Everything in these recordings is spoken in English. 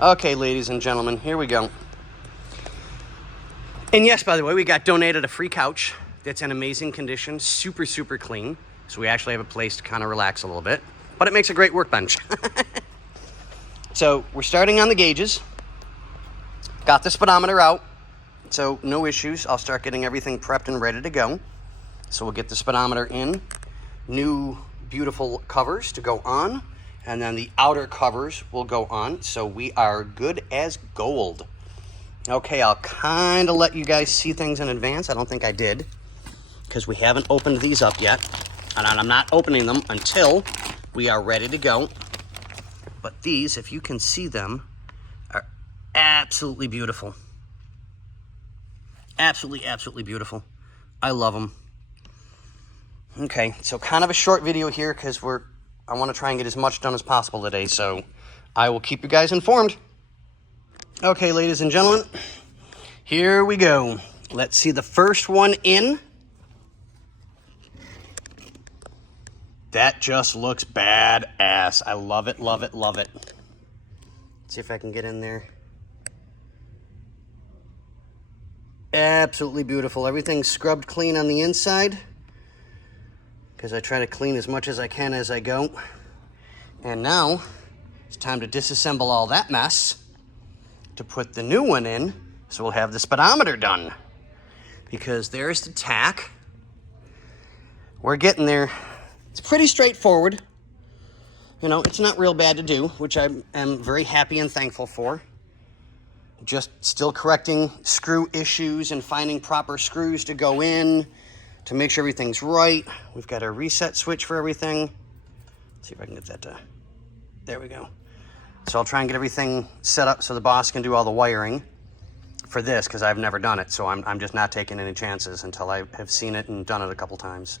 Okay, ladies and gentlemen, here we go. And yes, by the way, we got donated a free couch that's in amazing condition, super, super clean. So we actually have a place to kind of relax a little bit, but it makes a great workbench. So we're starting on the gauges. Got the speedometer out, so no issues. I'll start getting everything prepped and ready to go. So we'll get the speedometer in, new beautiful covers to go on, and then the outer covers will go on, so we are good as gold. Okay, I'll kind of let you guys see things in advance. I don't think I did, because we haven't opened these up yet, and I'm not opening them until we are ready to go. But these, if you can see them, are absolutely beautiful. Absolutely, absolutely beautiful. I love them. Okay, so kind of a short video here because I want to try and get as much done as possible today, so I will keep you guys informed. Okay, ladies and gentlemen, here we go. Let's see the first one in. That just looks badass. I love it, love it, love it. Let's see if I can get in there. Absolutely beautiful. Everything's scrubbed clean on the inside, because I try to clean as much as I can as I go. And now it's time to disassemble all that mess to put the new one in, so we'll have the speedometer done. Because there's the tack. We're getting there. It's pretty straightforward. You know, it's not real bad to do, which I am very happy and thankful for. Just still correcting screw issues and finding proper screws to go in to make sure everything's right. We've got a reset switch for everything. Let's see if I can get that to, there we go. So I'll try and get everything set up so the boss can do all the wiring for this, because I've never done it, so I'm just not taking any chances until I have seen it and done it a couple times.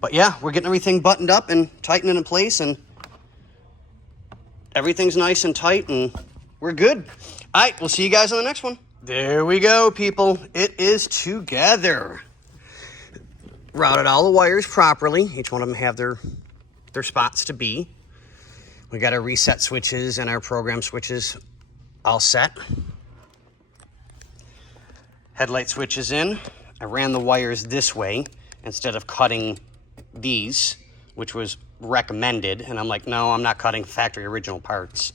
But yeah, we're getting everything buttoned up and tightening in place, and everything's nice and tight, and we're good. All right, we'll see you guys on the next one. There we go, people. It is together. Routed all the wires properly. Each one of them have their spots to be. We got our reset switches and our program switches all set. Headlight switches in. I ran the wires this way instead of cutting these, which was recommended. And I'm like, no, I'm not cutting factory original parts.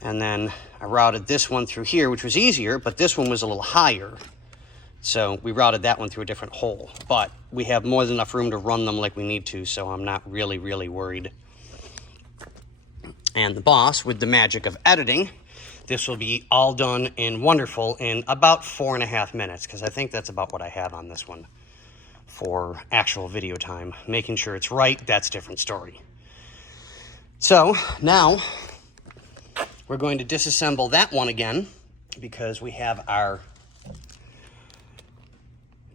And then I routed this one through here, which was easier, but this one was a little higher. So we routed that one through a different hole, but we have more than enough room to run them like we need to, so I'm not really, really worried. And the boss, with the magic of editing, this will be all done in wonderful in about 4.5 minutes, because I think that's about what I have on this one for actual video time. Making sure it's right, that's a different story. So now we're going to disassemble that one again, because we have our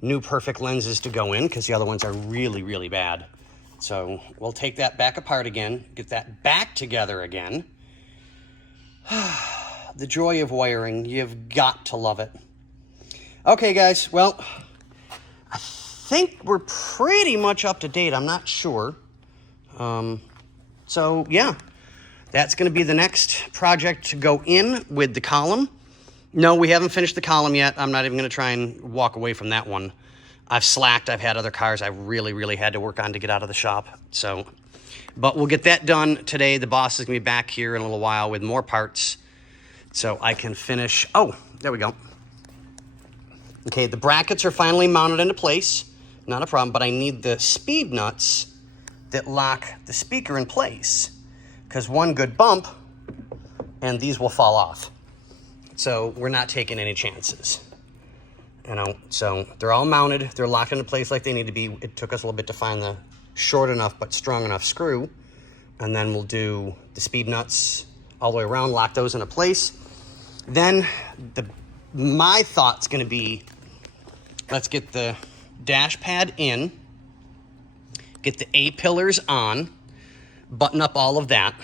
new perfect lenses to go in, because the other ones are really, really bad. So we'll take that back apart again, get that back together again. The joy of wiring, you've got to love it. Okay, guys, well, I think we're pretty much up to date. I'm not sure. So yeah, that's going to be the next project to go in with the column. No, we haven't finished the column yet. I'm not even going to try and walk away from that one. I've slacked. I've had other cars I really, really had to work on to get out of the shop. So, but we'll get that done today. The boss is going to be back here in a little while with more parts, so I can finish. Oh, there we go. Okay, the brackets are finally mounted into place. Not a problem, but I need the speed nuts that lock the speaker in place, because one good bump and these will fall off. So we're not taking any chances. You know, so they're all mounted. They're locked into place like they need to be. It took us a little bit to find the short enough but strong enough screw. And then we'll do the speed nuts all the way around, lock those into place. Then my thought's going to be, let's get the dash pad in, get the A-pillars on, button up all of that,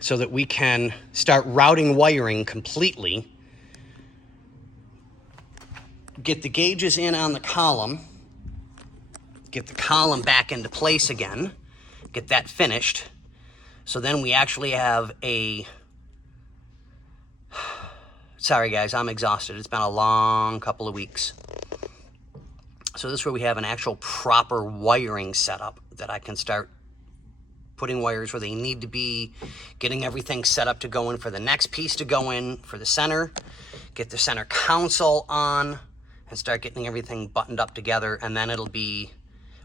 so that we can start routing wiring completely, get the gauges in on the column, get the column back into place again, get that finished. So then we actually have a Sorry, guys, I'm exhausted. It's been a long couple of weeks. So this is where we have an actual proper wiring setup that I can start putting wires where they need to be, getting everything set up to go in for the next piece to go in for the center, get the center console on, and start getting everything buttoned up together, and then it'll be,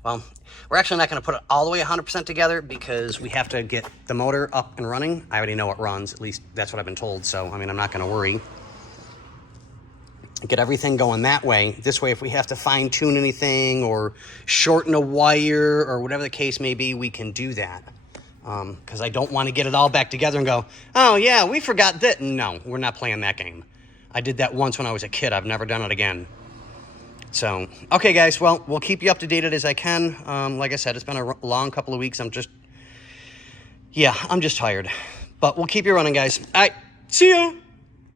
well, we're actually not going to put it all the way 100% together because we have to get the motor up and running. I already know it runs, at least that's what I've been told, so, I mean, I'm not going to worry. Get everything going that way. This way, if we have to fine-tune anything or shorten a wire or whatever the case may be, we can do that. Because I don't want to get it all back together and go, oh, yeah, we forgot that. No, we're not playing that game. I did that once when I was a kid. I've never done it again. So, okay, guys, well, we'll keep you up to date as I can. Like I said, it's been a long couple of weeks. I'm just tired. But we'll keep you running, guys. All right, see you.